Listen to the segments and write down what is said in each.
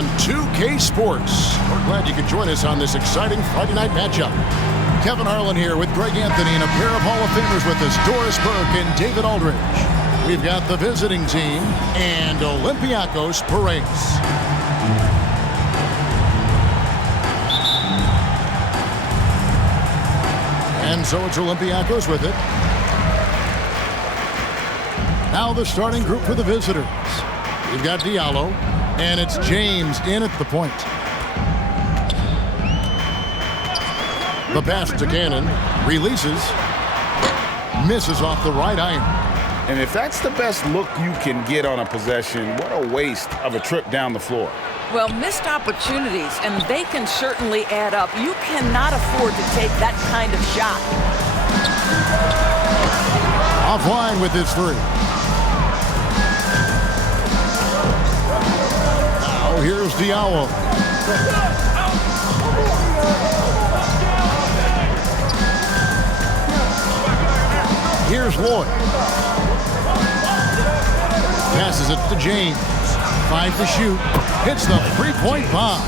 on 2K Sports. We're glad you could join us on this exciting Friday night matchup. Kevin Harlan here with Greg Anthony and a pair of Hall of Famers with us, Doris Burke and David Aldridge. We've got the visiting team and Olympiacos Piraeus. And so it's Olympiacos with it. Now the starting group for the visitors. We've got Diallo, and it's James in at the point. The pass to Cannon, releases, misses off the right iron. And if that's the best look you can get on a possession, what a waste of a trip down the floor. Well, missed opportunities, and they can certainly add up. You cannot afford to take that kind of shot. Offline with his three. Now here's Diallo. Here's Lloyd. Passes it to James. 5 to shoot. Hits the three-point bomb.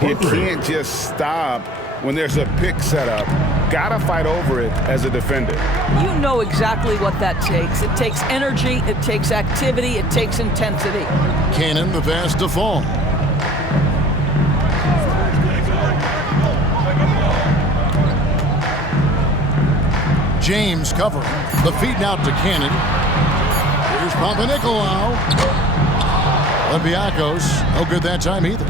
You can't just stop when there's a pick set up. Gotta fight over it as a defender. You know exactly what that takes. It takes energy, it takes activity, it takes intensity. Cannon the pass to Fall. James covering. The feed out to Cannon. Here's Papanikolaou. Olympiacos, no good that time either.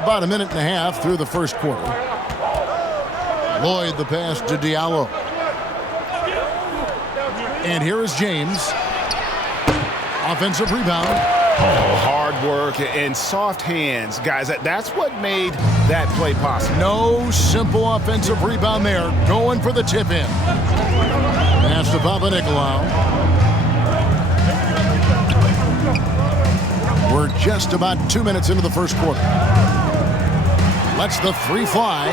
About a minute and a half through the first quarter. Lloyd the pass to Diallo. And here is James. Offensive rebound. Oh, hard work and soft hands. Guys, that's what made that play possible. No simple offensive rebound there. Going for the tip in. Pass to Papanikolaou. We're just about 2 minutes into the first quarter. Lets the three fly.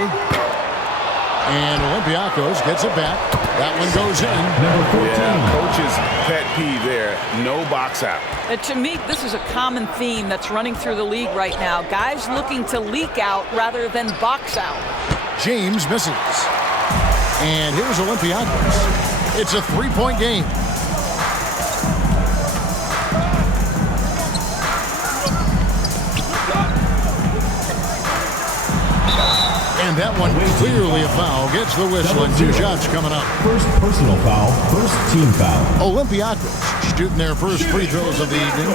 And Olympiacos gets it back. That one goes in. Number 14. Yeah, coach's pet peeve there. No box out. To me, this is a common theme that's running through the league right now. Guys looking to leak out rather than box out. James misses. And here's Olympiacos. It's a three-point game. And that one clearly a foul. Gets the whistle and 2 shots coming up. First personal foul, first team foul. Olympiacos shooting their first free throws of the evening.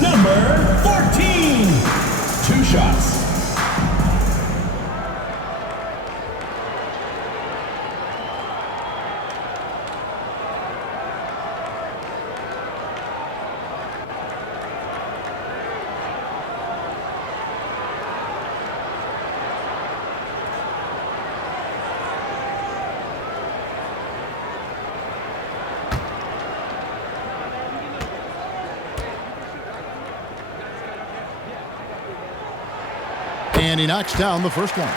Number 14. 2 shots. And he knocks down the first one.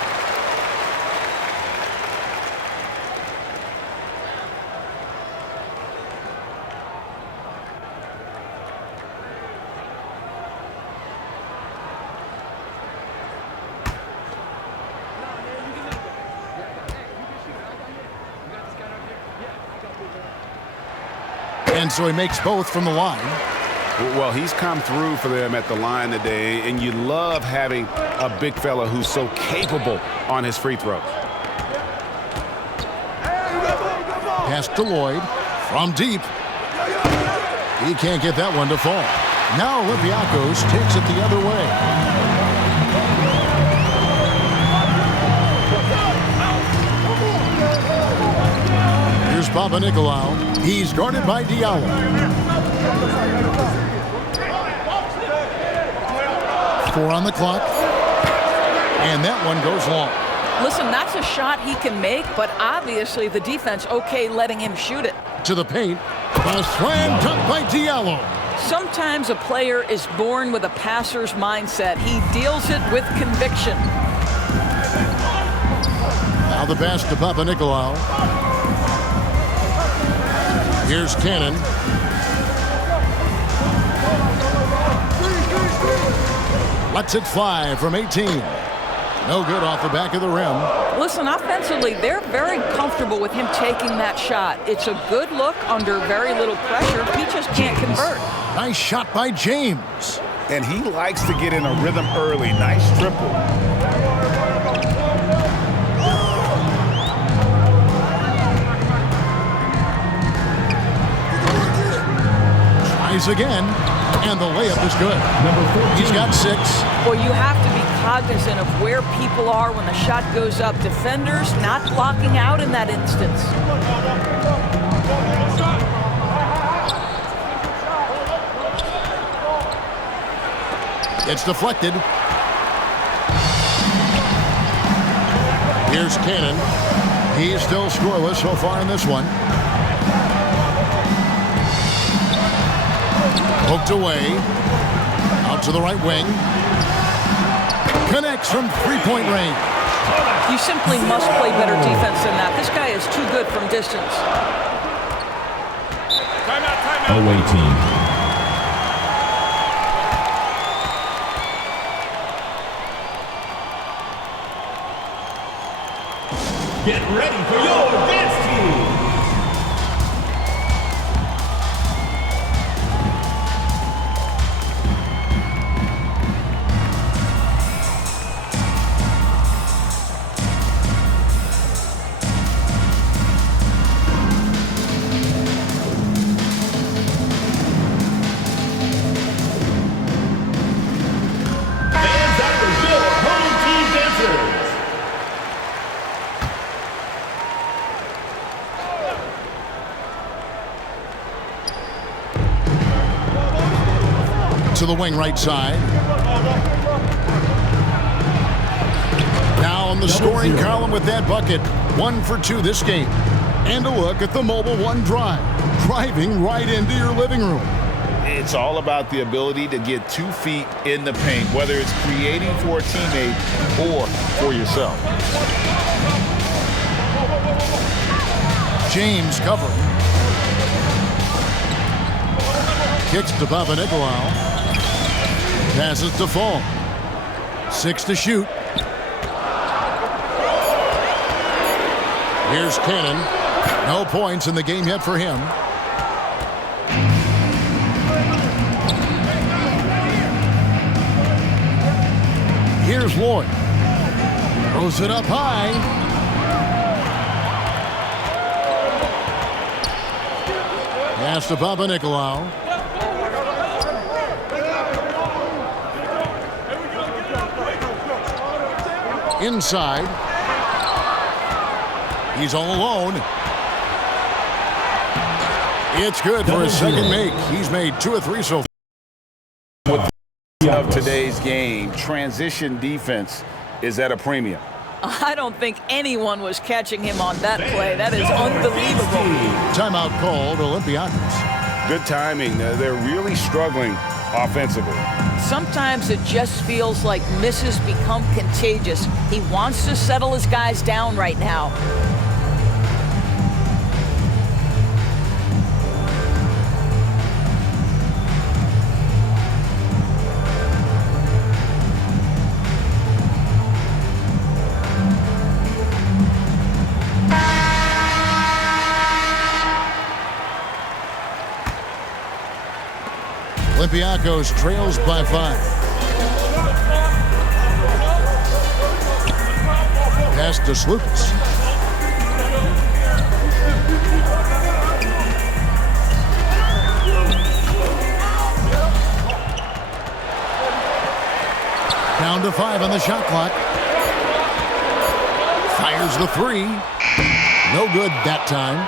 And so he makes both from the line. Well, he's come through for them at the line today, and you love having a big fella who's so capable on his free throws. Pass to Lloyd from deep. He can't get that one to fall. Now Olympiacos takes it the other way. Here's Papanikolaou. He's guarded by Diallo. 4 on the clock. And that one goes long. Listen, that's a shot he can make, but obviously the defense okay letting him shoot it. To the paint. A slam dunk by Diallo. Sometimes a player is born with a passer's mindset. He deals it with conviction. Now the pass to Papanikolaou. Here's Cannon. Lets it fly from 18. No good off the back of the rim. Listen, offensively, they're very comfortable with him taking that shot. It's a good look under very little pressure. He just can't convert. Nice shot by James. And he likes to get in a rhythm early. Nice triple. Tries again, and the layup is good. He's got 6. Well, you have to be cognizant of where people are when the shot goes up. Defenders not blocking out in that instance. It's deflected. Here's Cannon. He's still scoreless so far in this one. Poked away. Out to the right wing. Connects from three-point range. You simply must play better defense than that. This guy is too good from distance. Away team. Get ready for your dance team. To the wing right side. Now on the scoring column with that bucket. 1 for 2 this game. And a look at the Mobile One drive. Driving right into your living room. It's all about the ability to get 2 feet in the paint, whether it's creating for a teammate or for yourself. James covering. Kicks to Papanikolaou. Passes to Fall. 6 to shoot. Here's Cannon. No points in the game yet for him. Here's Lloyd. Throws it up high. Pass to Papanikolaou. Inside. He's all alone. It's good for his second make. He's made 2 or 3 so far. Of today's game, transition defense is at a premium. I don't think anyone was catching him on that play. That is unbelievable. Timeout called Olympiacos. Good timing. They're really struggling offensively. Sometimes it just feels like misses become contagious. He wants to settle his guys down right now. Olympiacos trails by 5. Pass to Slukas. Down to 5 on the shot clock. Fires the 3. No good that time.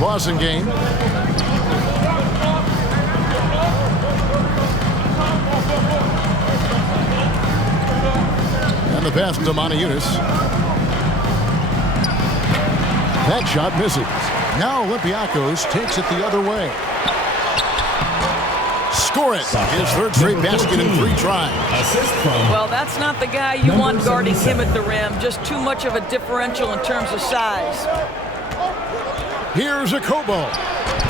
Boston game. And the pass to Moniunas. That shot misses. Now Olympiacos takes it the other way. Score it. His 3rd straight basket in 3 tries. Well, that's not the guy you want guarding him at the rim. Just too much of a differential in terms of size. Here's a Kobo.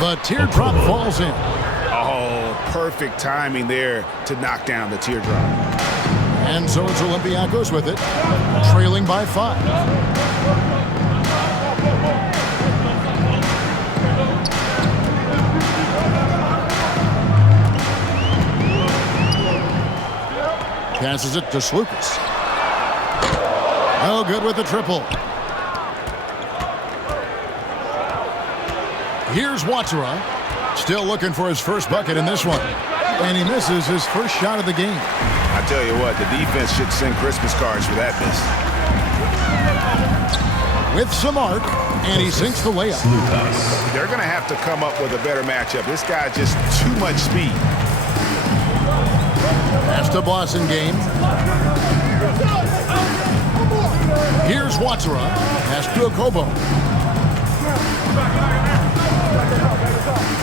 The teardrop falls in. Oh, perfect timing there to knock down the teardrop. And so it's Olympiacos with it, trailing by 5. Passes it to Slukas. No good with the triple. Here's Watsara, still looking for his first bucket in this one. And he misses his first shot of the game. I tell you what, the defense should send Christmas cards for that miss. With some arc, and he sinks the layup. They're going to have to come up with a better matchup. This guy just too much speed. Pass to Boston game. Here's Watsara. Pass to Okobo.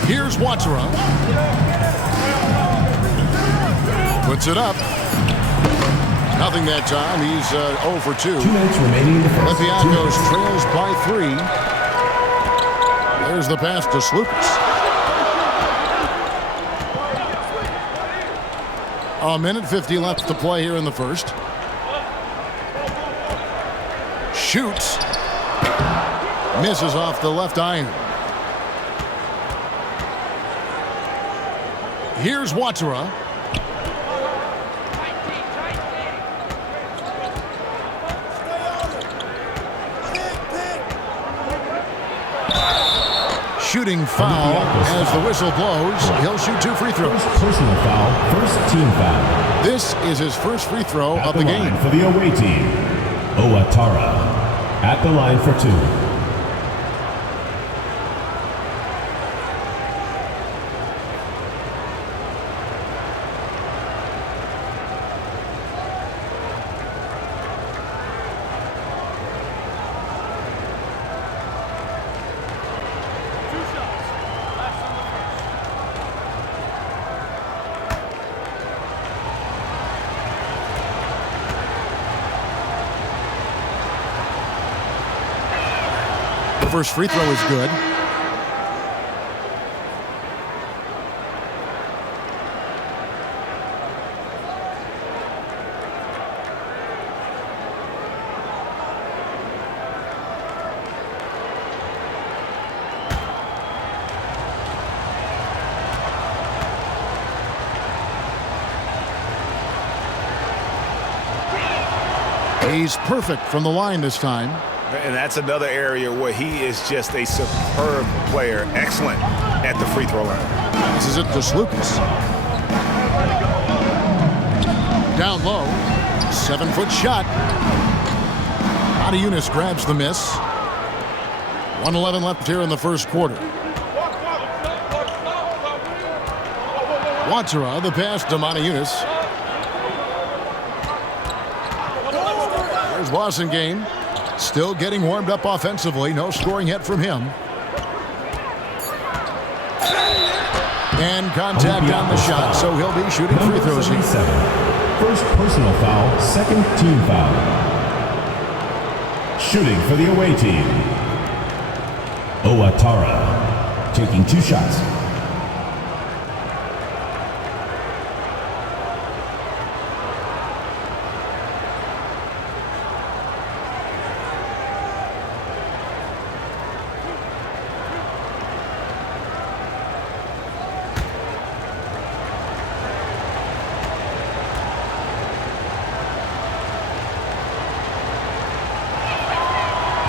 Here's Watsara. Puts it up. Nothing that time. He's 0 for 2. 2 minutes remaining in the first. Olympiacos trails by 3. There's the pass to Slukas. A minute 50 left to play here in the first. Shoots. Misses off the left iron. Here's Watsara. Shooting foul as the whistle blows. He'll shoot 2 free throws. Personal foul, first team foul. This is his first free throw At of the game. For the away team, Owatara at the line for 2. First free throw is good. He's perfect from the line this time. And that's another area where he is just a superb player. Excellent at the free throw line. This is it to Slukas. Down low. 7-foot shot. Yunus grabs the miss. 1:11 left here in the first quarter. Watsara, the pass to Yunus. There's Boston game. Still getting warmed up offensively. No scoring yet from him. And contact on the shot, so he'll be shooting free throws here. First personal foul, second team foul. Shooting for the away team, Owatara taking 2 shots.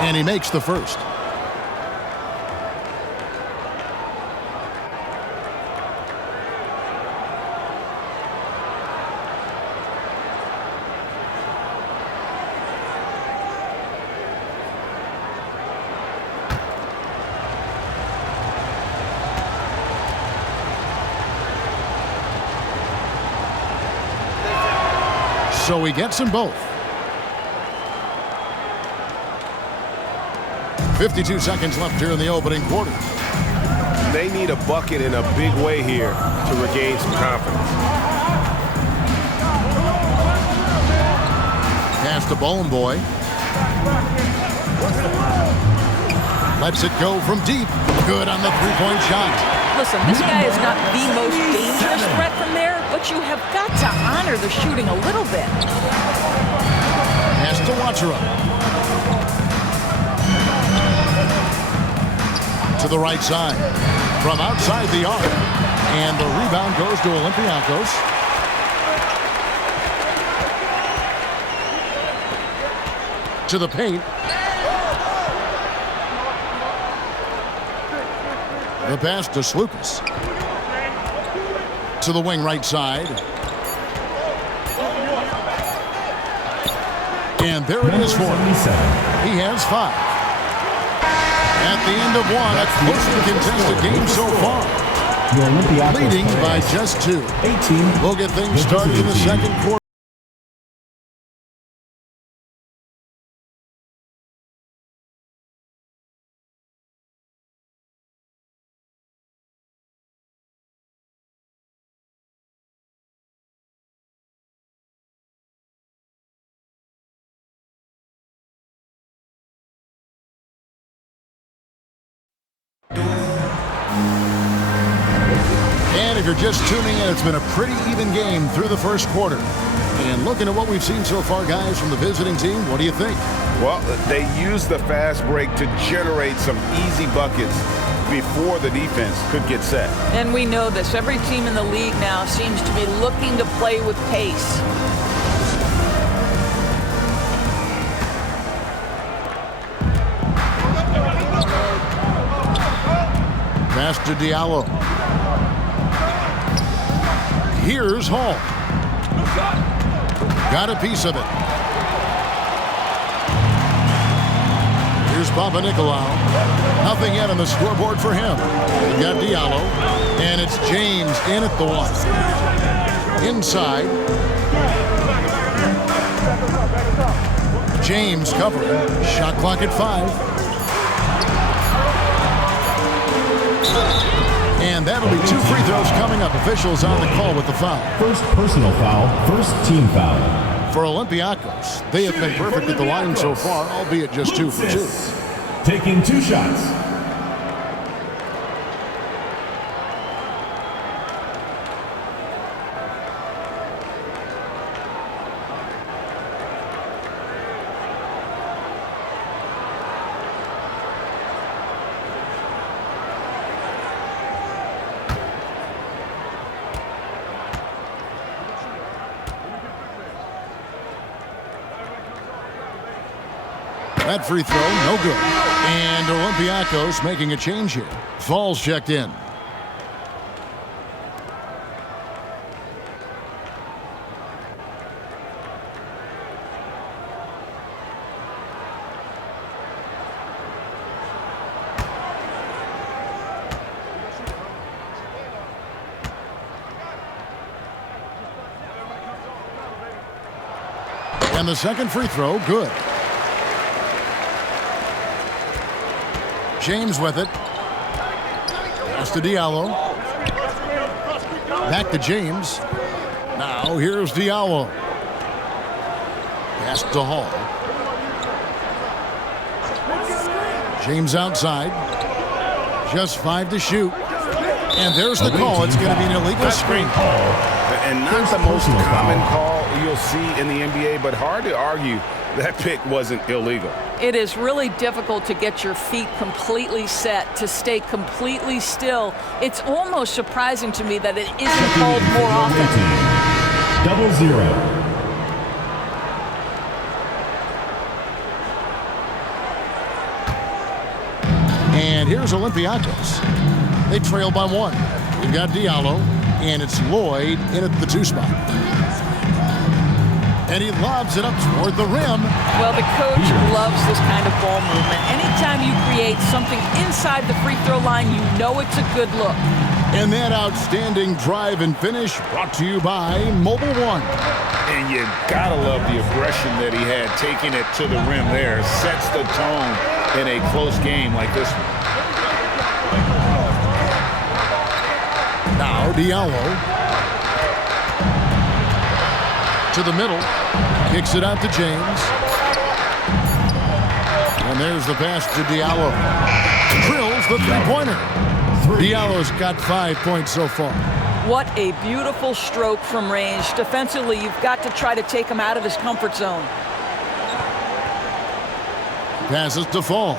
And he makes the first. So he gets them both. 52 seconds left here in the opening quarter. They need a bucket in a big way here to regain some confidence. Pass to Bowling Boy. Lets it go from deep. Good on the three-point shot. Listen, this guy is not the most dangerous threat from there, but you have got to honor the shooting a little bit. Has to watch her up. To the right side. From outside the arc. And the rebound goes to Olympiacos. To the paint. The pass to Slukas. To the wing right side. And there it is for him. He has 5. At the end of one, a closely contested game so far. Leading by just 2. We'll get things started in the second quarter. And if you're just tuning in, it's been a pretty even game through the first quarter. And looking at what we've seen so far, guys, from the visiting team, what do you think? Well, they used the fast break to generate some easy buckets before the defense could get set. And we know this. Every team in the league now seems to be looking to play with pace. Pass to Diallo. Here's Hall. Got a piece of it. Here's Papa Nicolau. Nothing yet on the scoreboard for him. We've got Diallo. And it's James in at the 1. Inside. James covering. Shot clock at 5. And that'll be 2 free throws coming up. Officials on the call with the foul. First personal foul, first team foul. For Olympiacos, they have been perfect at the line so far, albeit just 2 for 2. Taking 2 shots. That free throw, no good. And Olympiacos making a change here. Falls checked in. And the second free throw, good. James with it. Pass to Diallo. Back to James. Now here's Diallo. Pass to Hall. James outside. Just 5 to shoot. And there's the call. It's going to be an illegal screen. And not the most common call you'll see in the NBA, but hard to argue that pick wasn't illegal. It is really difficult to get your feet completely set, to stay completely still. It's almost surprising to me that it isn't called more often. 0-0. And here's Olympiacos. They trail by 1. We've got Diallo, and it's Lloyd in at the 2 spot. And he lobs it up toward the rim. Well, the coach loves this kind of ball movement. Anytime you create something inside the free throw line, you know it's a good look. And that outstanding drive and finish brought to you by Mobile One. And you gotta love the aggression that he had, taking it to the rim there. Sets the tone in a close game like this one. Now Diallo. To the middle. Kicks it out to James. And there's the pass to Diallo. Drills the three-pointer. 3. Diallo's got 5 points so far. What a beautiful stroke from range. Defensively, you've got to try to take him out of his comfort zone. Passes to Fall.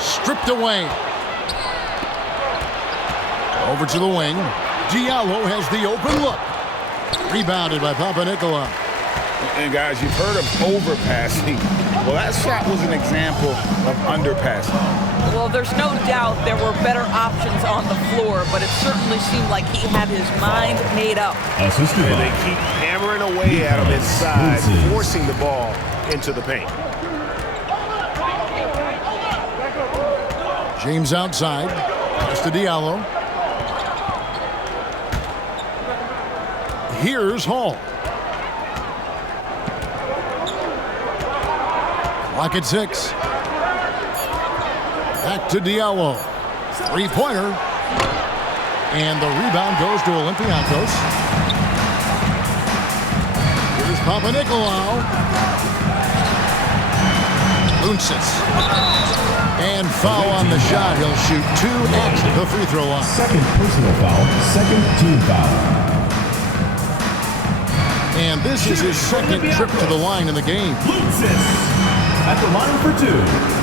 Stripped away. Over to the wing. Diallo has the open look. Rebounded by Papanikolaou. And guys, you've heard of overpassing. Well, that shot was an example of underpassing. Well, there's no doubt there were better options on the floor, but it certainly seemed like he had his mind made up. Assisted And by they keep hammering away at him inside, forcing the ball into the paint. James outside. Pass to Diallo. Here's Hall. Clock at 6. Back to Diallo. Three-pointer. And the rebound goes to Olympiacos. Here's Papanikolaou. Luncic. And foul on the shot. He'll shoot 2 at the free throw line. second personal foul, second team foul. And this is his second trip to the line in the game. Luncic at the line for 2.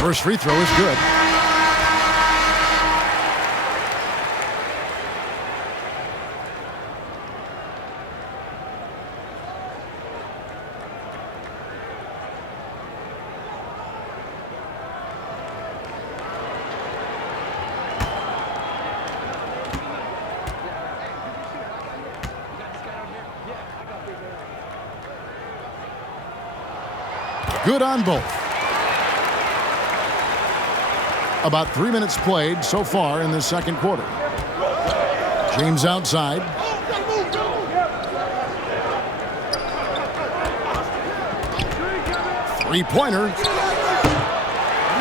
First free throw is good. Good on both. About 3 minutes played so far in the second quarter. James outside. Three-pointer.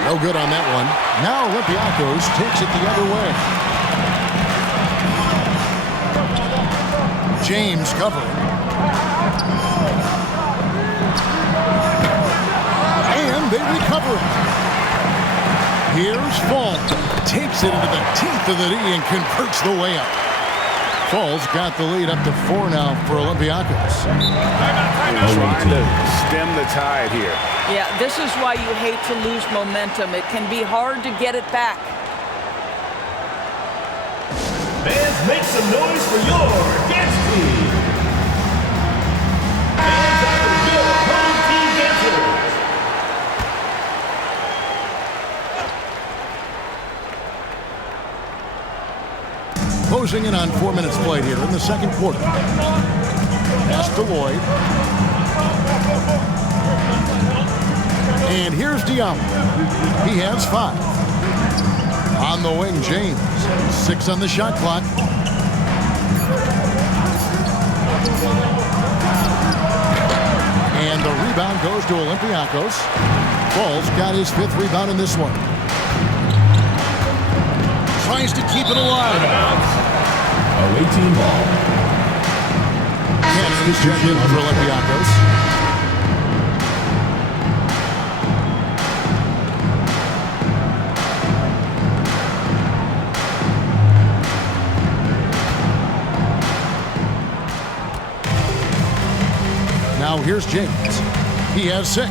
No good on that one. Now Olympiacos takes it the other way. James covering. And they recover it. Here's Fall. Takes it into the teeth of the D and converts the way up. Fall's got the lead up to 4 now for Olympiacos. Trying to stem the tide here. Yeah, this is why you hate to lose momentum. It can be hard to get it back. Fans, make some noise for your dance team. Fans are your home team dancers. Closing in on 4 minutes played here in the second quarter. Pass to Lloyd. And here's Diallo. He has 5. On the wing, James. 6 on the shot clock. And the rebound goes to Olympiacos. Fall's got his 5th rebound in this one. Tries to keep it alive. Away team ball. Kennedy's checked in for Olympiacos. Now here's James. He has 6.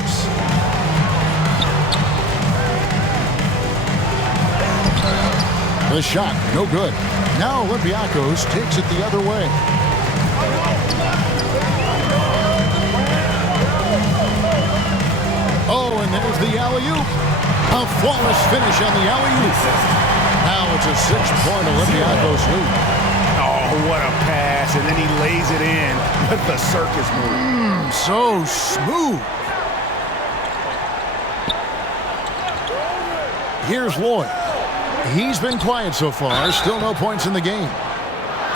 The shot, no good. Now Olympiacos takes it the other way. Oh, and there's the alley-oop. A flawless finish on the alley-oop. Now it's a 6-point Olympiacos lead. Oh, what a pass, and then he lays it in with the circus move. So smooth. Here's Lloyd. He's been quiet so far. Still no points in the game.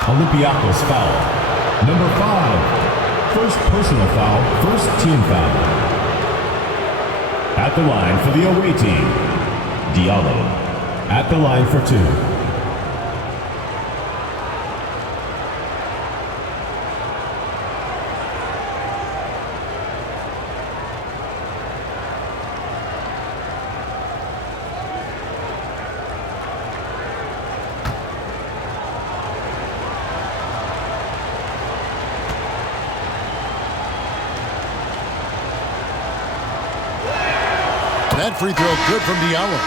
Olympiacos foul. Number 5. First personal foul, first team foul. At the line for the away team, Diallo. At the line for 2. That free throw good from Diallo.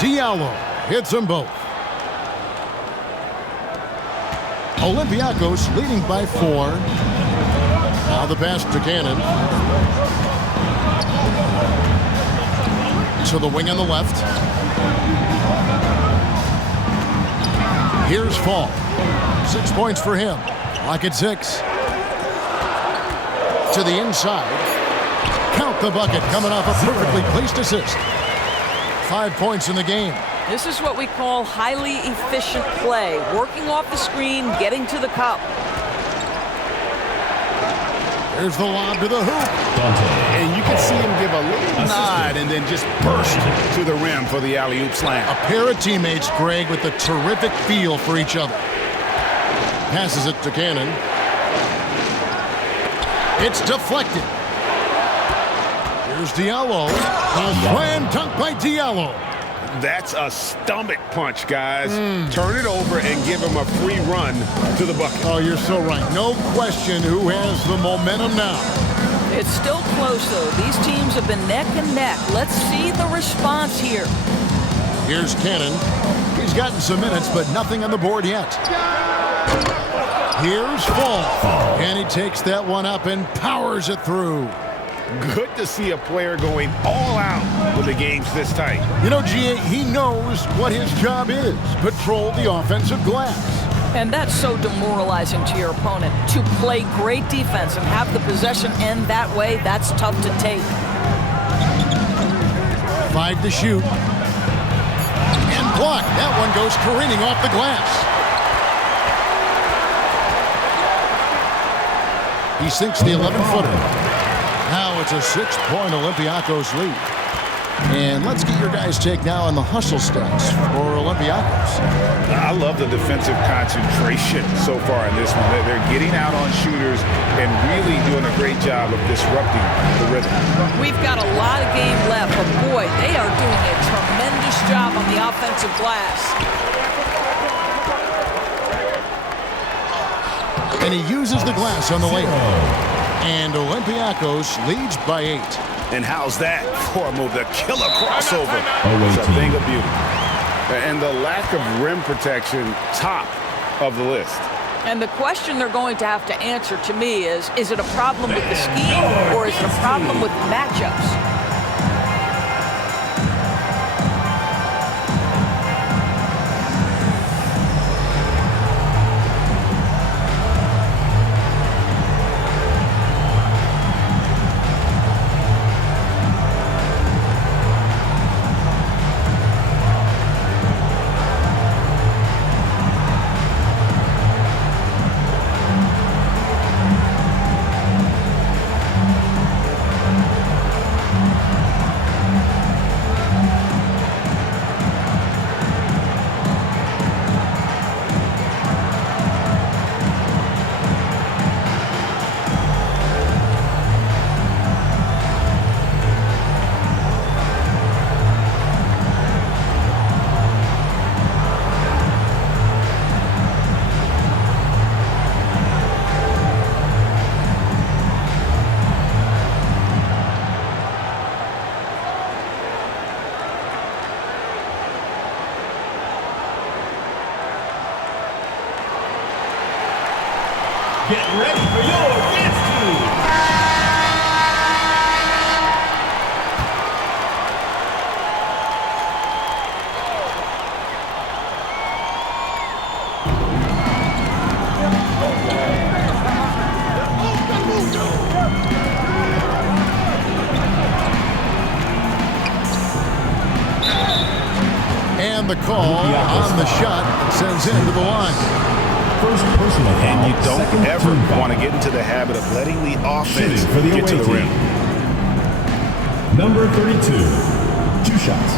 Diallo hits them both. Olympiacos leading by 4. Now the pass to Cannon. To the wing on the left. Here's Fall. 6 points for him. Lock at 6. To the inside. Count the bucket coming off a perfectly placed assist. 5 points in the game. This is what we call highly efficient play. Working off the screen, getting to the cup. There's the lob to the hoop. And you can see him give a little nod and then just burst to the rim for the alley-oop slam. A pair of teammates, Greg, with a terrific feel for each other. Passes it to Cannon. It's deflected. Here's Diallo. A slam dunk by Diallo. That's a stomach punch, guys. Turn it over and give him a free run to the bucket. Oh, you're so right. No question who has the momentum now. It's still close, though. These teams have been neck and neck. Let's see the response here. Here's Cannon. He's gotten some minutes, but nothing on the board yet. Here's Fall. And he takes that one up and powers it through. Good to see a player going all out with the games this tight. You know, G.A., he knows what his job is. Patrol the offensive glass. And that's so demoralizing to your opponent. To play great defense and have the possession end that way, that's tough to take. 5 to shoot. And blocked. That one goes careening off the glass. He sinks the 11-footer. Now it's a 6-point Olympiacos lead. And let's get your guys' take now on the hustle stats for Olympiacos. I love the defensive concentration so far in this one. They're getting out on shooters and really doing a great job of disrupting the rhythm. We've got a lot of game left, but boy, they are doing a tremendous job on the offensive glass. And he uses the glass on the layup. And Olympiacos leads by 8. And how's that for a move? The killer crossover. It's a thing of beauty. And the lack of rim protection, top of the list. And the question they're going to have to answer to me is it a problem with the scheme or is it a problem with matchups? And the call on the shot sends him to the line. First personal foul. And you don't second ever team foul. want to get into the habit of letting the offense Shooting for the get to away the team. rim. Number 32, 2 shots.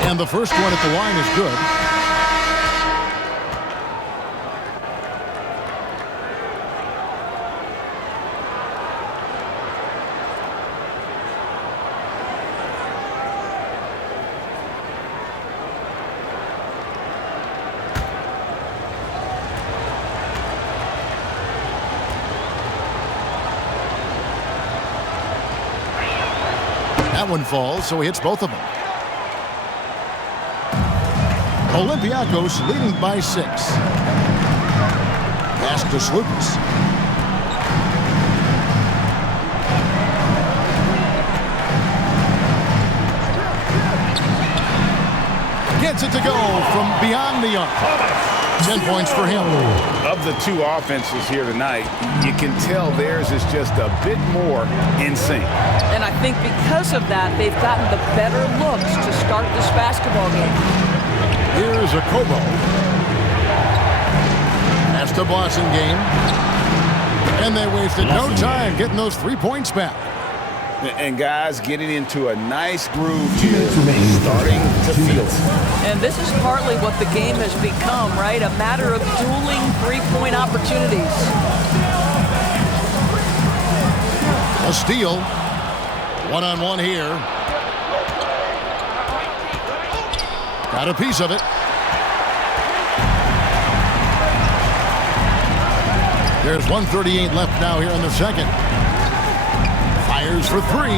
And the first one at the line is good. That one falls, so he hits both of them. Olympiacos leading by 6. Pass to Slukas. Gets it to go from beyond the arc. 10 points for him. Of the two offenses here tonight, you can tell theirs is just a bit more in sync. And I think because of that, they've gotten the better looks to start this basketball game. Here's a Kobo. That's the Blossom game. And they wasted no time getting those 3 points back. And guys getting into a nice groove here, starting to feel it. And this is partly what the game has become, right? A matter of dueling three-point opportunities. A steal. One-on-one here. Got a piece of it. There's 1:38 left now here in the second. Fires for 3.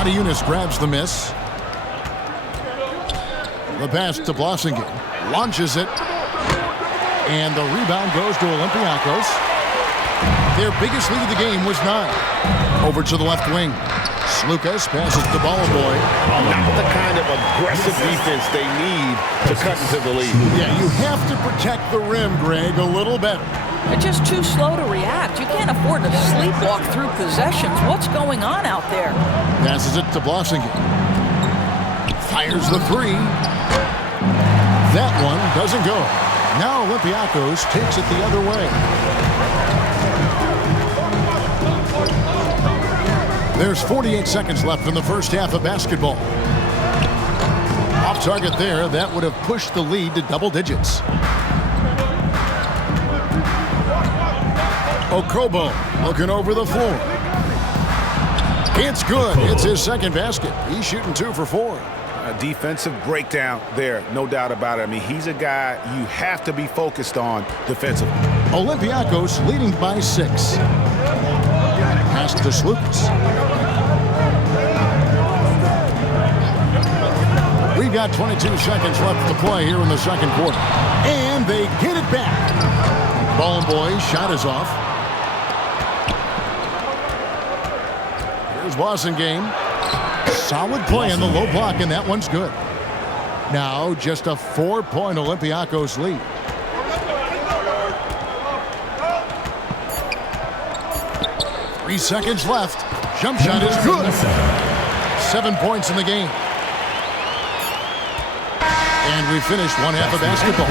Adiunas grabs the miss. The pass to Blossingham. Launches it. And the rebound goes to Olympiacos. Their biggest lead of the game was 9. Over to the left wing. Slukas passes to Ballboy. Not the kind of aggressive defense they need to cut into the lead. Yeah, you have to protect the rim, Greg, a little better. They're just too slow to react. You can't afford to sleepwalk through possessions. What's going on out there? Passes it to Blossingham. Fires the 3. That one doesn't go. Now Olympiacos takes it the other way. There's 48 seconds left in the first half of basketball. Off target there, that would have pushed the lead to double digits. Okobo looking over the floor. It's good. It's his second basket. He's shooting 2 for 4. A defensive breakdown there, no doubt about it. I mean, he's a guy you have to be focused on defensively. Olympiacos leading by 6. Pass to Slukas. We've got 22 seconds left to play here in the second quarter. And they get it back. Ballboy's shot is off. Here's Blossingham. Solid play in the low block, and that one's good. Now just a 4-point Olympiacos lead. Three seconds left. Jump shot is good. 7 points in the game. And we finished one half of basketball.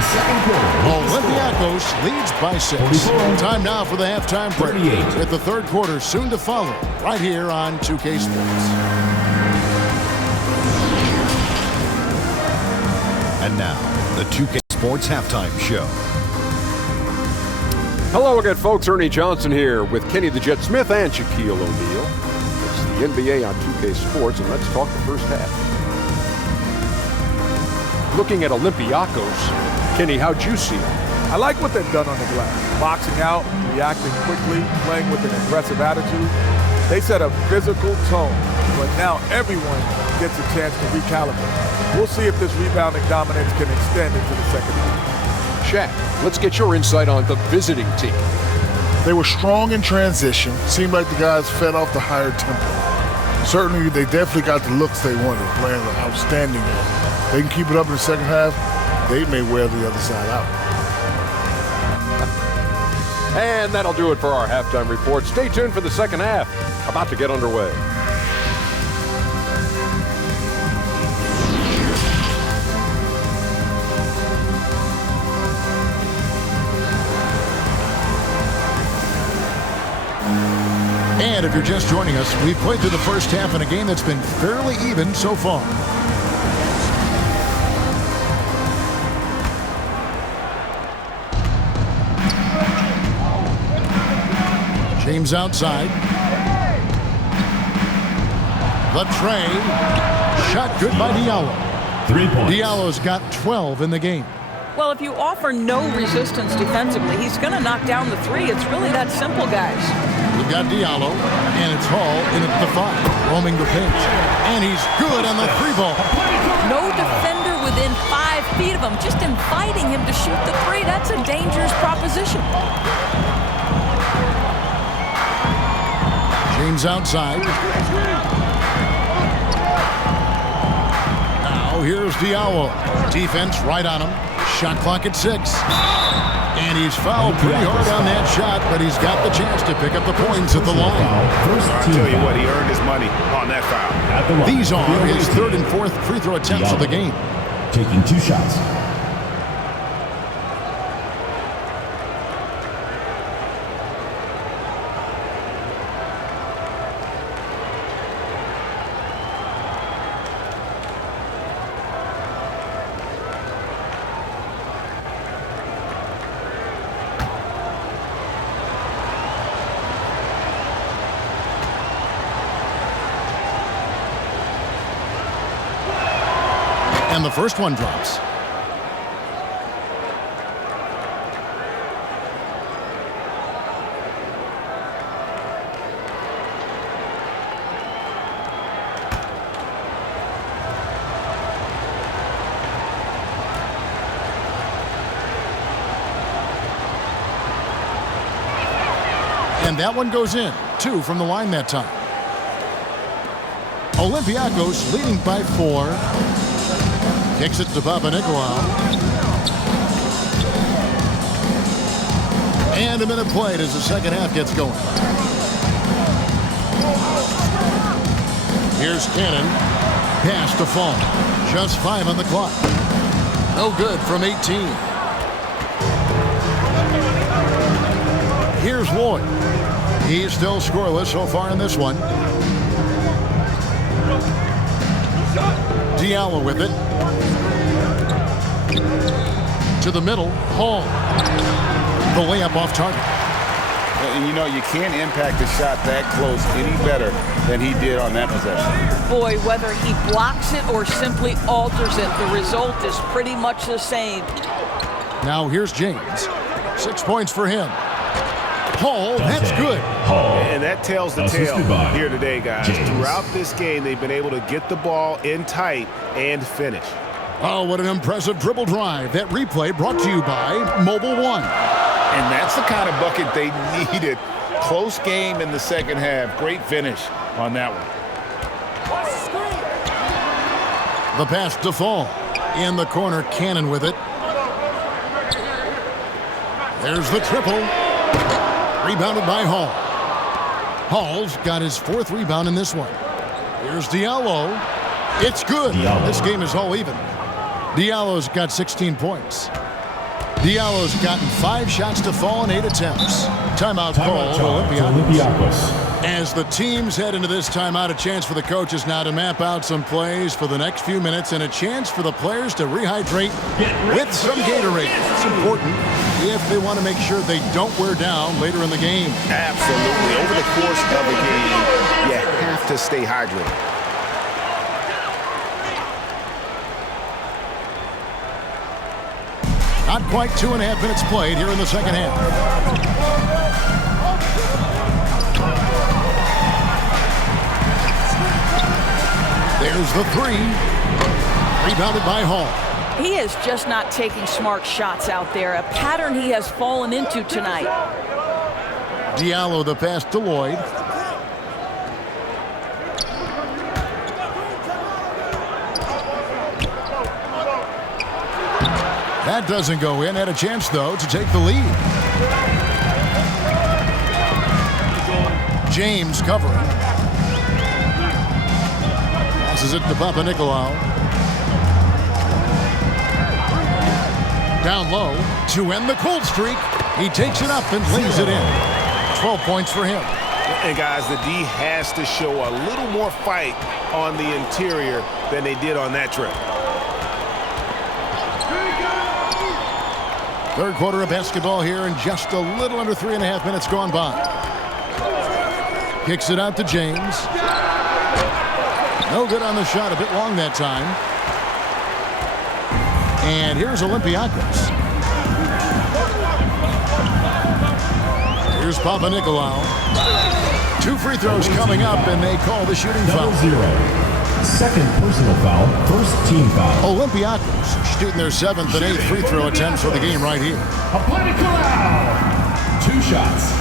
Olympiacos leads by 6. Time now for the halftime break. With the third quarter soon to follow, right here on 2K Sports. And now, the 2K Sports Halftime Show. Hello again, folks. Ernie Johnson here with Kenny the Jet Smith and Shaquille O'Neal. It's the NBA on 2K Sports, and let's talk the first half. Looking at Olympiacos, Kenny, how'd you see it? I like what they've done on the glass. Boxing out, reacting quickly, playing with an aggressive attitude. They set a physical tone, but now everyone gets a chance to recalibrate. We'll see if this rebounding dominance can extend into the second half. Shaq, let's get your insight on the visiting team. They were strong in transition. Seemed like the guys fed off the higher tempo. Certainly, they definitely got the looks they wanted, playing an outstanding game. They can keep it up in the second half, they may wear the other side out. And that'll do it for our halftime report. Stay tuned for the second half, about to get underway. And if you're just joining us, we've played through the first half in a game that's been fairly even so far. James outside. The tray. Shot good by Diallo. 3 points. Diallo's got 12 in the game. Well, if you offer no resistance defensively, he's going to knock down the three. It's really that simple, guys. We've got Diallo, and it's Hall in at the 5, roaming the pinch. And he's good on the 3 ball. No defender within 5 feet of him. Just inviting him to shoot the 3. That's a dangerous proposition. James outside. Now here's Diallo. Defense right on him. Shot clock at 6. And he's fouled pretty hard on that shot, but he's got the chance to pick up the points at the line. I'll tell you what, he earned his money on that foul. These are his 3rd and 4th free throw attempts of the game. Taking 2 shots. And the first one drops. And that one goes in. 2 from the line that time. Olympiacos leading by 4. Kicks it to Papanikolaou. And a minute played as the second half gets going. Here's Cannon. Pass to Fall. Just 5 on the clock. No good from 18. Here's Lloyd. He's still scoreless so far in this one. Diallo with it. To the middle, Hall. The layup off target. And you know, you can't impact the shot that close any better than he did on that possession. Boy, whether he blocks it or simply alters it, the result is pretty much the same. Now here's James. 6 points for him. Hall, that's good. And that tells the tale here today, guys. Throughout this game, they've been able to get the ball in tight and finish. Oh, what an impressive dribble drive. That replay brought to you by Mobile One. And that's the kind of bucket they needed. Close game in the second half. Great finish on that one. The pass to Fall. In the corner, Cannon with it. There's the triple. Rebounded by Hall. Hall's got his 4th rebound in this one. Here's Diallo. It's good. This game is all even. Diallo's got 16 points. Diallo's gotten 5 shots to Fall in 8 attempts. Timeout called Olympiacos. As the teams head into this timeout, a chance for the coaches now to map out some plays for the next few minutes and a chance for the players to rehydrate with some Gatorade. It's important if they want to make sure they don't wear down later in the game. Absolutely. Over the course of a game, you have to stay hydrated. Not quite 2.5 minutes played here in the second half. There's the 3. Rebounded by Hall. He is just not taking smart shots out there, a pattern he has fallen into tonight. Diallo the pass to Lloyd. That doesn't go in. Had a chance, though, to take the lead. James covering. Passes it to Papanikolaou. Down low to end the cold streak. He takes it up and lays it in. 12 points for him. And guys, the D has to show a little more fight on the interior than they did on that trip. Third quarter of basketball here, and just a little under 3.5 minutes gone by. Kicks it out to James. No good on the shot, a bit long that time. And here's Olympiacos. Here's Papanikolaou. 2 free throws coming up, and they call the shooting foul. 0. Second personal foul, first team foul. Olympiacos shooting their 7th and 8th free throw attempts for the game right here. Papanikolaou. 2 shots.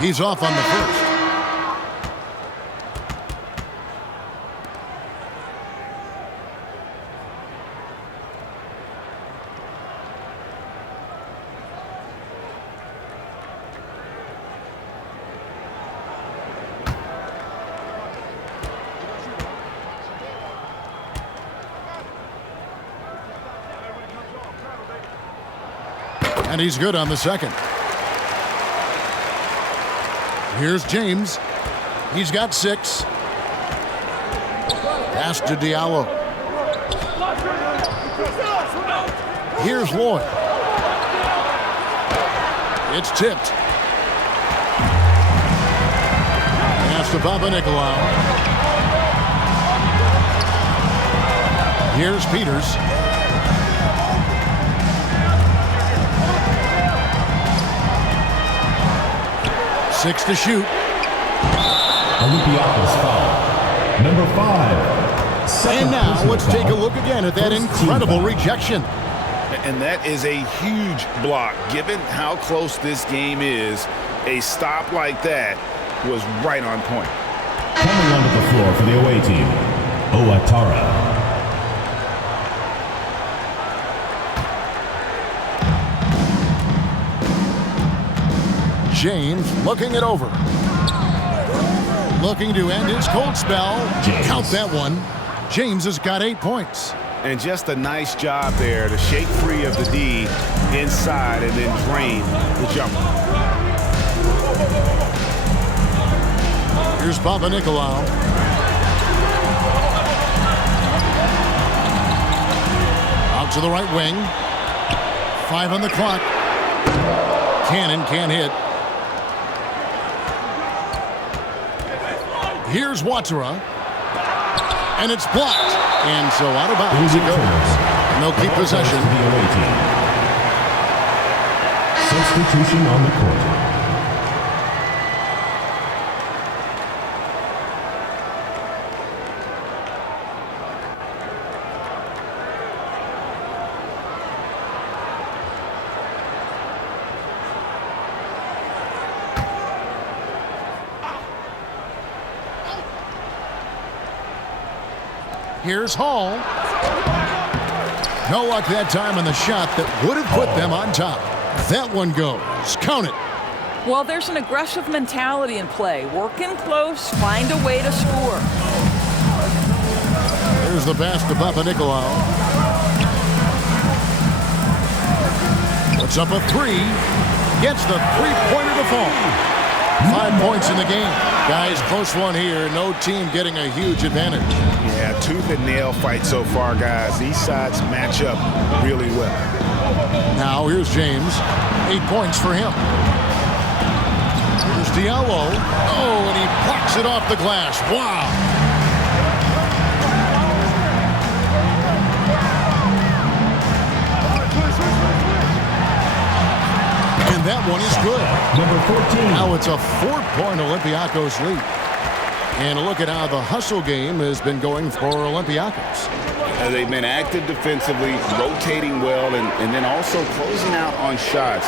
He's off on the first. And he's good on the second. Here's James. He's got 6. Pass to Diallo. Here's Lloyd. It's tipped. Pass to Papanikolaou. Here's Peters. Six to shoot. Olympiacos foul. Number 5. And now let's take a look again at that incredible rejection. And that is a huge block. Given how close this game is, a stop like that was right on point. Coming onto the floor for the away team, Ouattara. James looking it over. Looking to end his cold spell. James. Count that one. James has got 8 points. And just a nice job there to shake free of the D inside and then drain the jumper. Here's Papanikolaou. Out to the right wing. 5 on the clock. Cannon can't hit. Here's Ouattara. And it's blocked. And so out of bounds it goes. And they'll keep possession. Substitution on the court. Here's Hall. No luck that time on the shot that would have put them on top. That one goes. Count it. Well, there's an aggressive mentality in play. Work in close, find a way to score. There's the pass to Papanikolaou. Puts up a 3. Gets the three-pointer to fall. 5 points in the game. Guys, close one here. No team getting a huge advantage. Yeah, tooth and nail fight so far, guys. These sides match up really well. Now here's James. 8 points for him. Here's Diallo. Oh, and he plucks it off the glass. Wow. And that one is good. Number 14. Now it's a 4-point Olympiacos lead. And a look at how the hustle game has been going for Olympiacos. They've been active defensively, rotating well, and then also closing out on shots.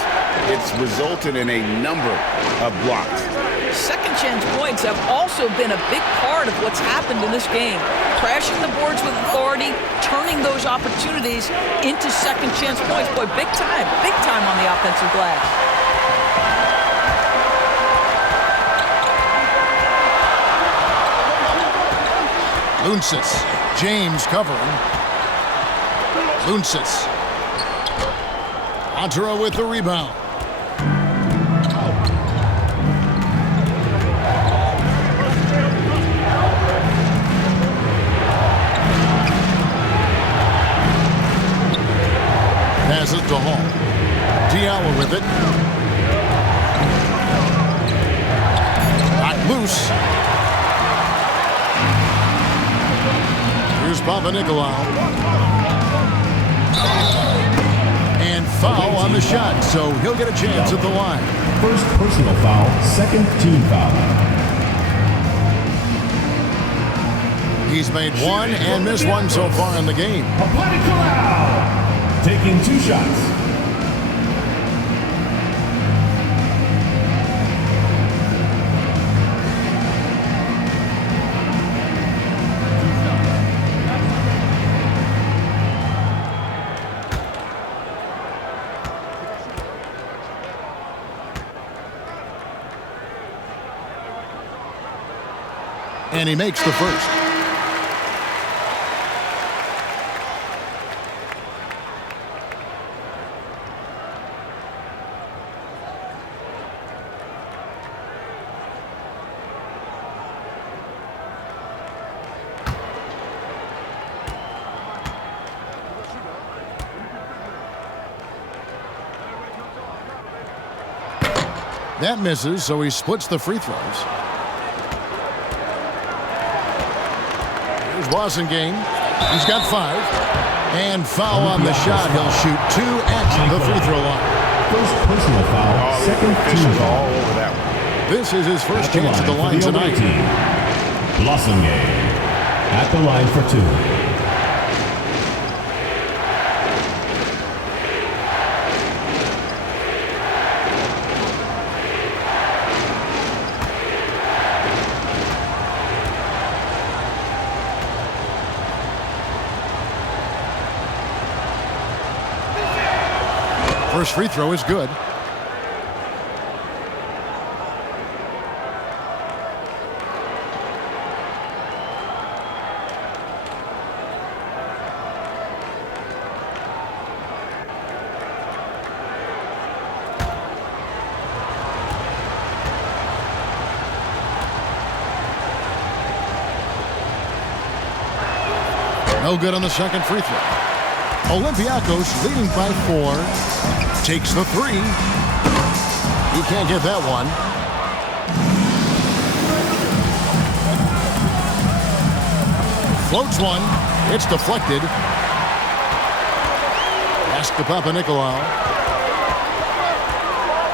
It's resulted in a number of blocks. Second chance points have also been a big part of what's happened in this game. Crashing the boards with authority, turning those opportunities into second chance points. Boy, big time on the offensive glass. Luncic, James covering. Luncic. Antara with the rebound. Passes to Hall. Diallo with it. Knocked loose. Here's Papanikolaou. And foul on the shot, so he'll get a chance at the line. First personal foul, second team foul. He's made one and missed one so far in the game. Papanikolaou taking 2 shots. And he makes the first. That misses, so he splits the free throws. Here's Wasengame. He's got 5. And foul on the shot. He'll shoot 2 at the free throw line. First personal foul, second team foul. All over that one. This is his first chance at the line tonight. Wasengame at the line for 2. First free throw is good. No good on the second free throw. Olympiacos leading by 4. Takes the 3. He can't get that one. Floats one. It's deflected. Pass to Papanikolaou.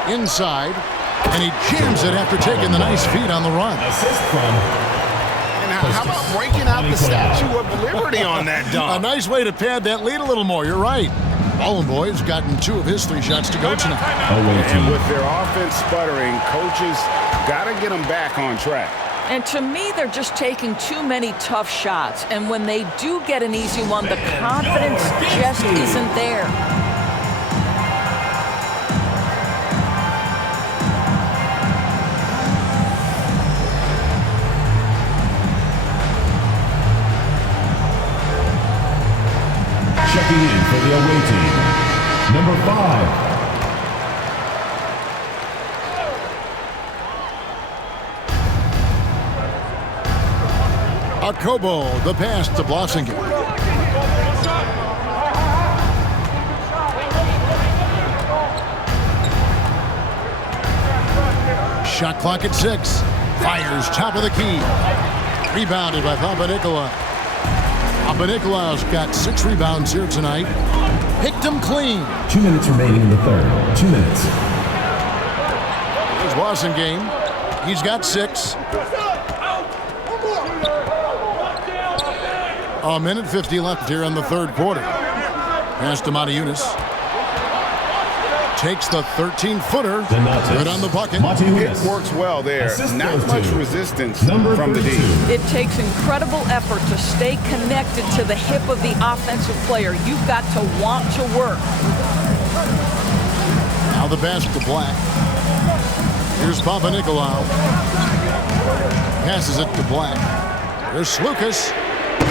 Inside. And he jams it after taking the nice feed on the run. Assist from. How about breaking out the Statue of Liberty on that dunk? A nice way to pad that lead a little more. You're right. Ballin' Boy's gotten 2 of his 3 shots to go tonight. And with their offense sputtering, coaches got to get them back on track. And to me, they're just taking too many tough shots. And when they do get an easy one, the confidence just isn't there. Checking in for the away team, number 5. Akobo, the pass to Blossingame. Shot clock at 6. Fires top of the key. Rebounded by Papanikolaou. Papanikolaou's got 6 rebounds here tonight. Picked him clean. 2 minutes remaining in the third. 2 minutes. Boston game. He's got 6. A minute 50 left here in the third quarter. Pass to Matiunas. Takes the 13-footer. Good on the bucket. It works well there. Not much resistance from the D. It takes incredible effort to stay connected to the hip of the offensive player. You've got to want to work. Now the pass to Black. Here's Papanikolaou. Passes it to Black. There's Lucas.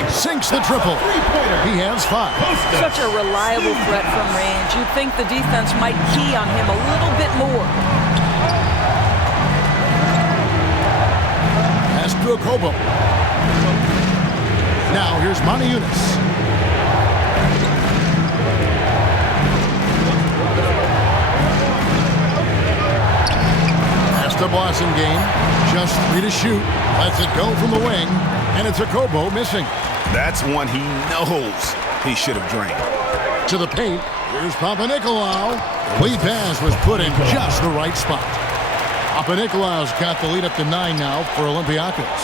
Sinks the triple. He has 5. Such a reliable threat from range. You'd think the defense might key on him a little bit more. Pass to Okobo. Now here's Matiunas. Pass to Boston game. Just 3 to shoot. Lets it go from the wing. And it's Okobo missing. That's one he knows he should have drained. To the paint. Here's Papanikolaou. Lead pass was put in just the right spot. Papanikolaou's got the lead up to 9 now for Olympiacos.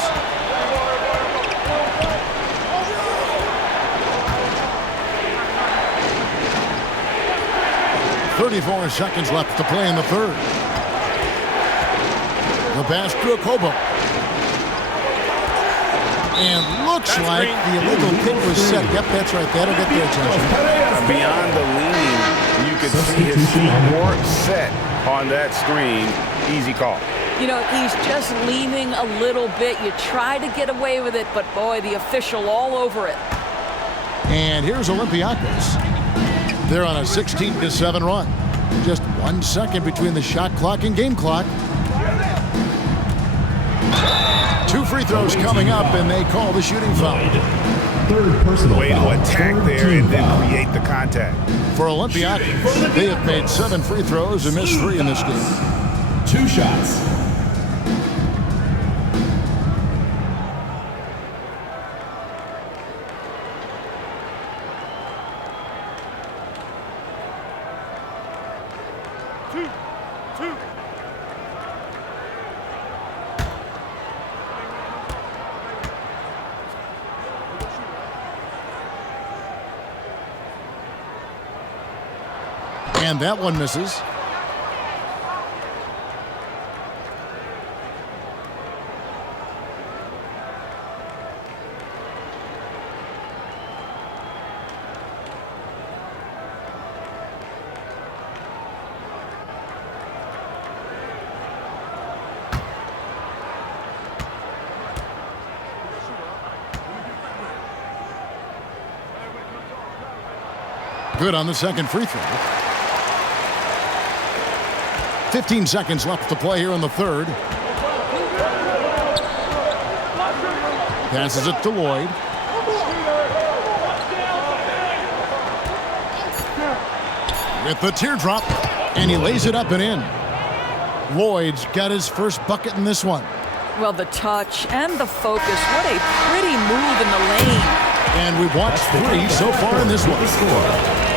.34 seconds left to play in the third. The pass to Okobo. And looks like the illegal kick was set. Yep, that's right. That'll get their attention. Beyond the lean, you could see his more set on that screen. Easy call. You know, he's just leaning a little bit. You try to get away with it, but boy, the official all over it. And here's Olympiacos. They're on a 16-7 run. Just 1 second between the shot clock and game clock. 2 free throws coming up, and they call the shooting foul. Third personal Way to attack there and then create the contact. For Olympiacos, they have made 7 free throws and missed 3 in this game. 2 shots. And that one misses. Good on the second free throw. 15 seconds left to play here in the third. Passes it to Lloyd. With the teardrop, and he lays it up and in. Lloyd's got his first bucket in this one. Well, the touch and the focus. What a pretty move in the lane. And we've watched 3 so far in this one.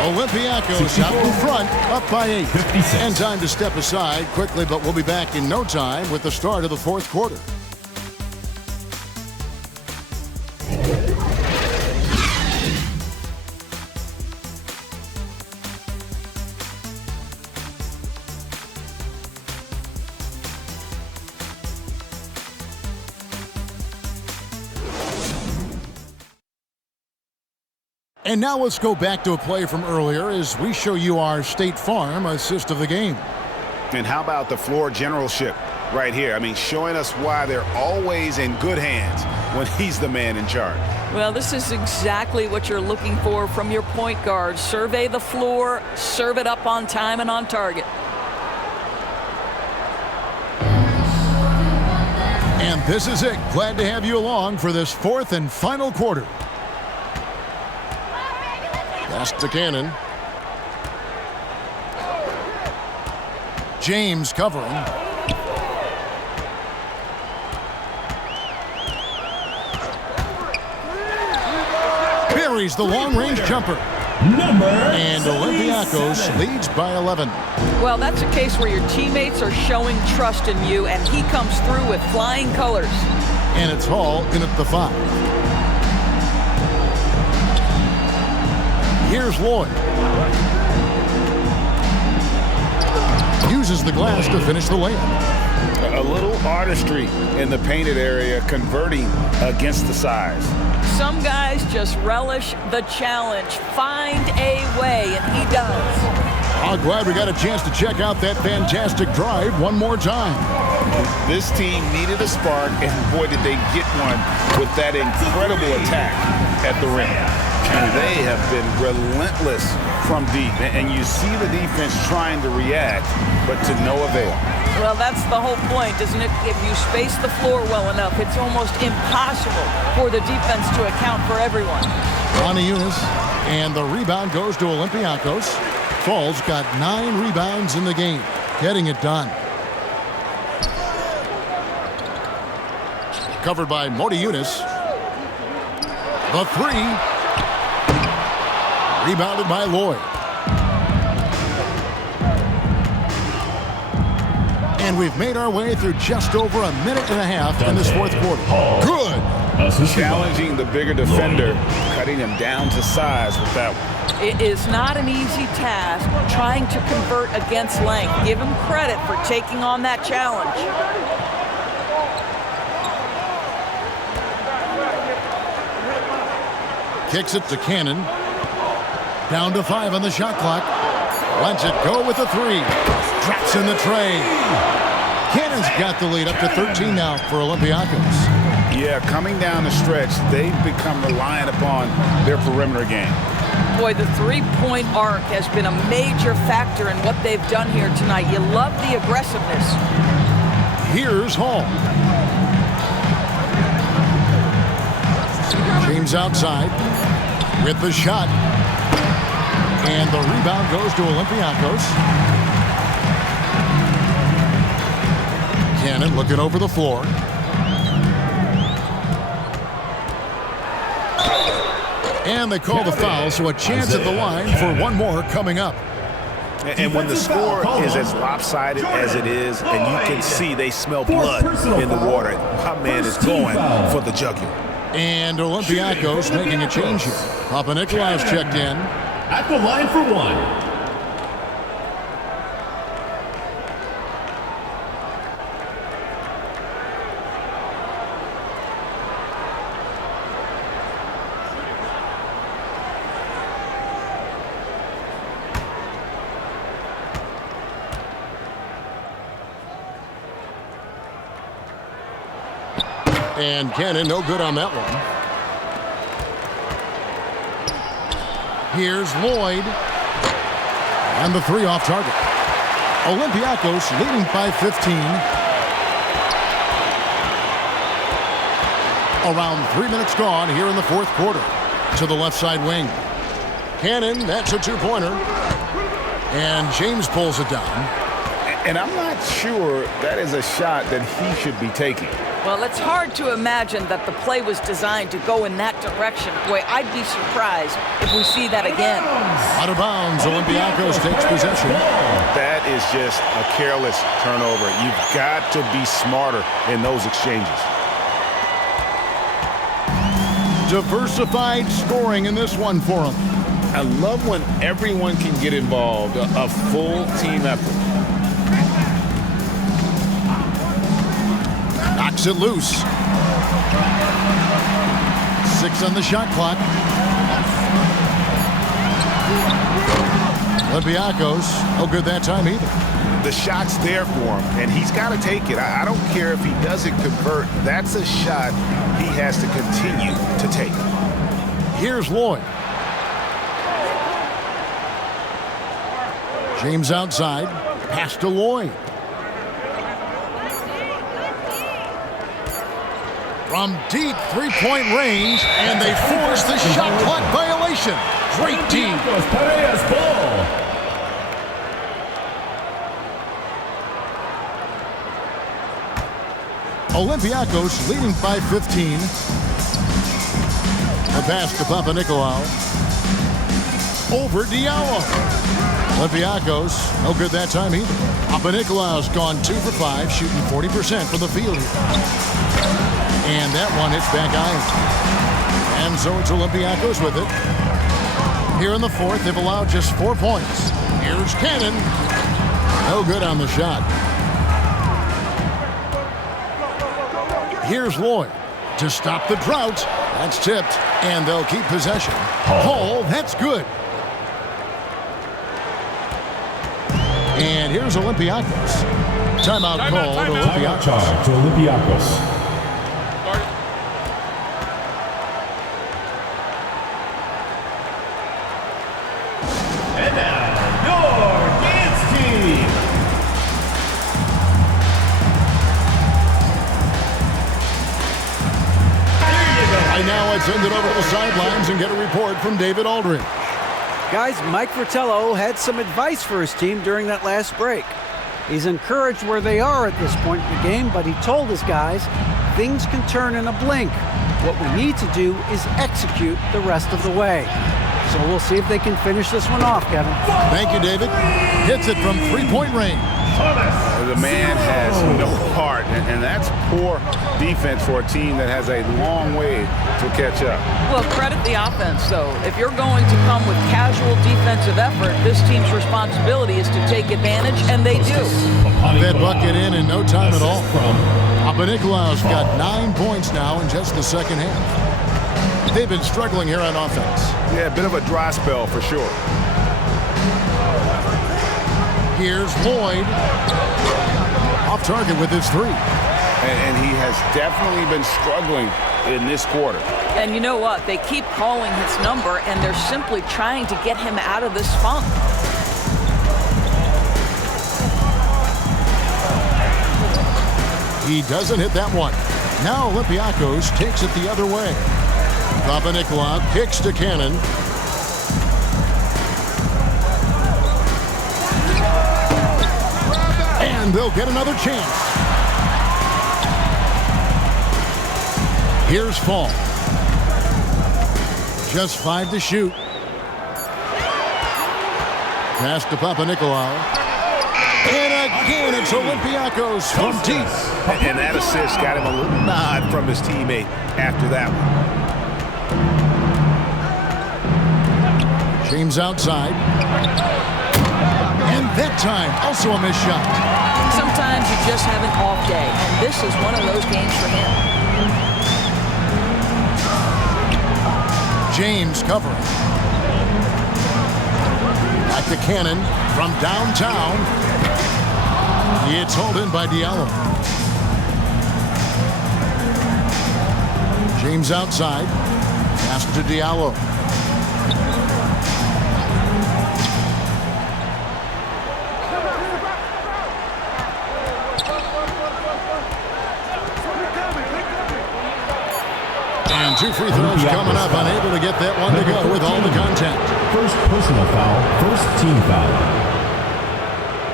Olympiacos out in front, up by 8. And time to step aside quickly, but we'll be back in no time with the start of the fourth quarter. And now let's go back to a play from earlier as we show you our State Farm assist of the game. And how about the floor generalship right here? I mean, showing us why they're always in good hands when he's the man in charge. Well, this is exactly what you're looking for from your point guard. Survey the floor, serve it up on time and on target. And this is it. Glad to have you along for this fourth and final quarter. Pass to Cannon. James covering. Buries the long-range jumper. And Olympiacos leads by 11. Well, that's a case where your teammates are showing trust in you, and he comes through with flying colors. And it's Hall in at the 5. Here's Lloyd. Uses the glass to finish the layup. A little artistry in the painted area, converting against the size. Some guys just relish the challenge. Find a way, and he does. I'm glad we got a chance to check out that fantastic drive one more time. This team needed a spark, and boy, did they get one with that incredible attack at the rim. And they have been relentless from deep. And you see the defense trying to react, but to no avail. Well, that's the whole point, isn't it? If you space the floor well enough, it's almost impossible for the defense to account for everyone. Ronnie Eunice, and the rebound goes to Olympiacos. Falls got 9 rebounds in the game, getting it done. Covered by Modi Eunice. The 3. Rebounded by Lloyd. And we've made our way through just over a minute and a half in this fourth quarter. Good. Challenging the bigger defender, cutting him down to size with that one. It is not an easy task trying to convert against length. Give him credit for taking on that challenge. Kicks it to Cannon. Down to 5 on the shot clock. Lets it go with a 3. Drops in the tray. Cannon's got the lead up to 13 now for Olympiacos. Yeah, coming down the stretch, they've become reliant upon their perimeter game. Boy, the three-point arc has been a major factor in what they've done here tonight. You love the aggressiveness. Here's Hall. James outside with the shot. And the rebound goes to Olympiacos. Cannon looking over the floor. And they call the foul, so a chance at the line for one more coming up. And when the score is as lopsided as it is, and you can see they smell blood in the water, my man is going for the jugular. And Olympiacos making a change here. Papanikolaou's checked in. At the line for 1. And Cannon, no good on that one. Here's Lloyd. And the 3 off target. Olympiacos leading by 15. Around 3 minutes gone here in the fourth quarter. To the left side wing. Cannon, that's a 2-pointer. And James pulls it down. And I'm not sure that is a shot that he should be taking. Well, it's hard to imagine that the play was designed to go in that direction. Boy, I'd be surprised if we see that again. Out of bounds, Olympiacos takes possession. That is just a careless turnover. You've got to be smarter in those exchanges. Diversified scoring in this one for them. I love when everyone can get involved, a full team effort. Knocks it loose. 6 on the shot clock. Olympiacos, no good that time either. The shot's there for him, and he's got to take it. I don't care if he doesn't convert. That's a shot he has to continue to take. Here's Lloyd. James outside. Pass to Lloyd. From deep 3-point range, and they force the shot clock violation. Great team. Olympiacos leading by 15. The pass to Papanikolaou. over Diallo. Olympiacos, no good that time either. Papanikolaou's gone 2 for 5, shooting 40% from the field here. And that one hits back iron. And so it's Olympiacos with it. Here in the fourth, they've allowed just 4 points. Here's Cannon. No good on the shot. Here's Lloyd to stop the drought. That's tipped, and they'll keep possession. Hall, that's good. And here's Olympiacos. Timeout call to Olympiacos. Charge to Olympiacos. And now, your dance team. And now let's send it over to the sidelines and get a report from David Aldridge. Guys, Mike Fratello had some advice for his team during that last break. He's encouraged where they are at this point in the game, but he told his guys things can turn in a blink. What we need to do is execute the rest of the way. So we'll see if they can finish this one off, Kevin. Thank you, David. Hits it from three-point range. The man has no heart, and that's poor defense for a team that has a long way to catch up. Well, credit the offense, though. If you're going to come with casual defensive effort, this team's responsibility is to take advantage, and they do. That bucket in no time at all. Papanikolaou's got 9 points now in just the second half. They've been struggling here on offense. Yeah, a bit of a dry spell for sure. Here's Lloyd. Off target with his three. And he has definitely been struggling in this quarter. And you know what? They keep calling his number, and they're simply trying to get him out of this funk. He doesn't hit that one. Now Olympiacos takes it the other way. Papanikolaou kicks to Cannon. And they'll get another chance. Here's Fall. Just 5 to shoot. Pass to Papanikolaou. And again, it's Olympiacos from deep. And that assist got him a little nod from his teammate after that one. James outside. And that time, also a missed shot. Sometimes you just have an off day, and this is one of those games for him. James covering. Back to Cannon from downtown. It's hauled in by Diallo. James outside. Pass to Diallo. And 2 free throws coming up. Unable to get that one to go with all the contact. First personal foul, first team foul.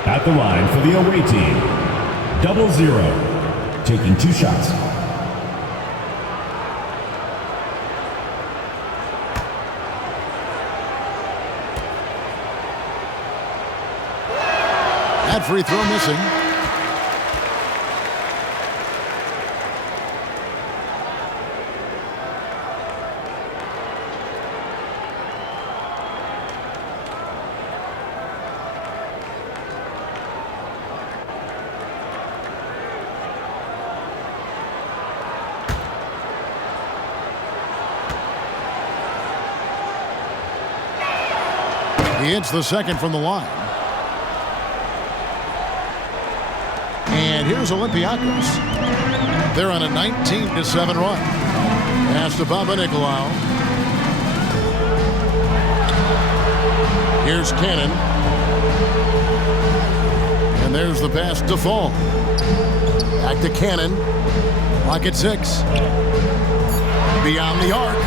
At the line for the away team, 0-0, taking 2 shots. That free throw missing. He hits the second from the line. And here's Olympiacos. They're on a 19-7 run. Pass to Papanikolaou. Here's Cannon. And there's the pass to Fall. Back to Cannon. Clock at 6. Beyond the arc.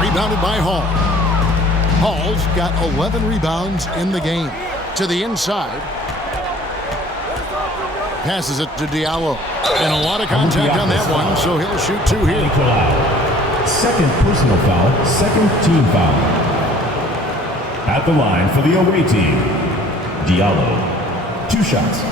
Rebounded by Hall. Hall's got 11 rebounds in the game. To the inside. Passes it to Diallo. And a lot of contact on that one, so he'll shoot 2 here. Second personal foul, second team foul. At the line for the away team, Diallo, 2 shots.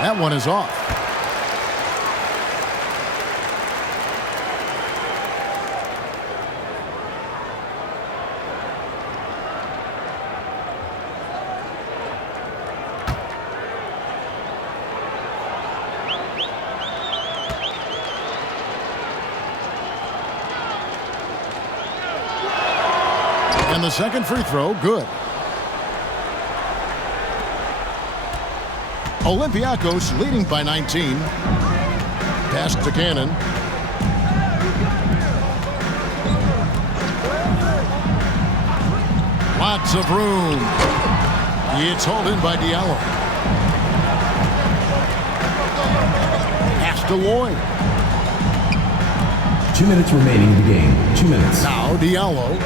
That one is off. And the second free throw, good. Olympiacos leading by 19. Pass to Cannon. Lots of room. It's hauled in by Diallo. Pass to Lloyd. 2 minutes remaining in the game. 2 minutes. Now Diallo.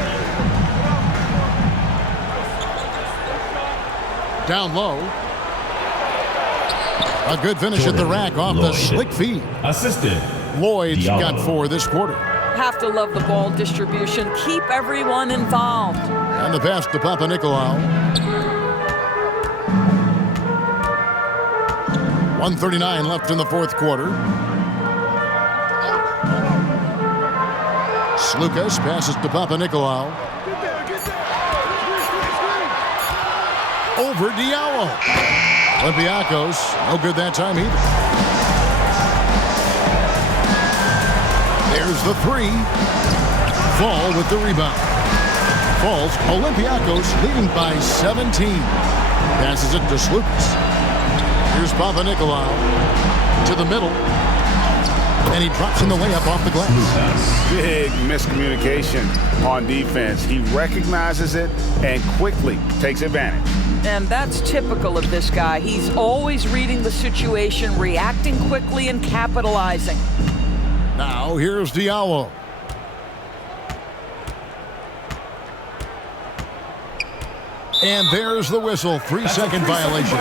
Down low. A good finish at the rack off the slick feed. Assisted. Lloyd's Diallo. got 4 this quarter. Have to love the ball distribution. Keep everyone involved. And the pass to Papanikolaou. 1:39 left in the fourth quarter. Slukas passes to Papanikolaou. Over Diallo. Olympiacos, no good that time either. There's the 3. Fall with the rebound. Falls, Olympiacos leading by 17. Passes it to Slukas. Here's Papanikolaou to the middle. And he drops in the layup off the glass. Big miscommunication on defense. He recognizes it and quickly takes advantage. And that's typical of this guy. He's always reading the situation, reacting quickly, and capitalizing. Now here's Diallo. And there's the whistle. 3-second violation.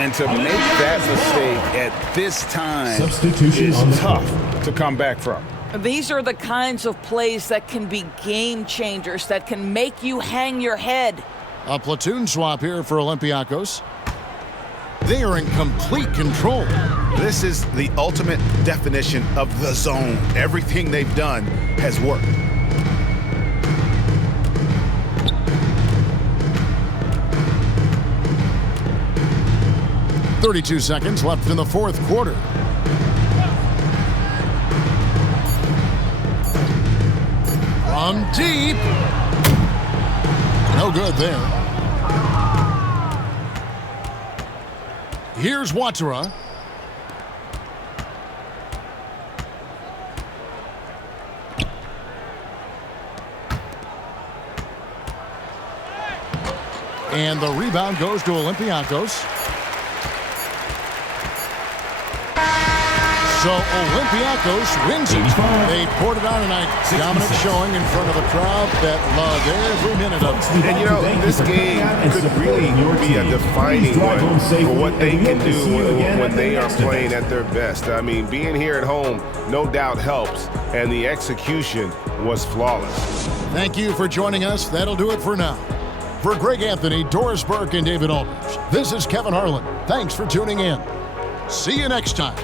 And to make that mistake at this time Substitution is on the tough court. to come back from. These are the kinds of plays that can be game changers, that can make you hang your head. A platoon swap here for Olympiacos. They are in complete control. This is the ultimate definition of the zone. Everything they've done has worked. .32 seconds left in the fourth quarter. From deep. No good there. Here's Watara. And the rebound goes to Olympiacos. So Olympiacos wins it. They poured it on tonight. Dominant showing in front of a crowd that loved every minute of it. And you know, this game could really be a defining one for what they can do when they are playing at their best. I mean, being here at home no doubt helps, and the execution was flawless. Thank you for joining us. That'll do it for now. For Greg Anthony, Doris Burke, and David Aldridge, this is Kevin Harlan. Thanks for tuning in. See you next time.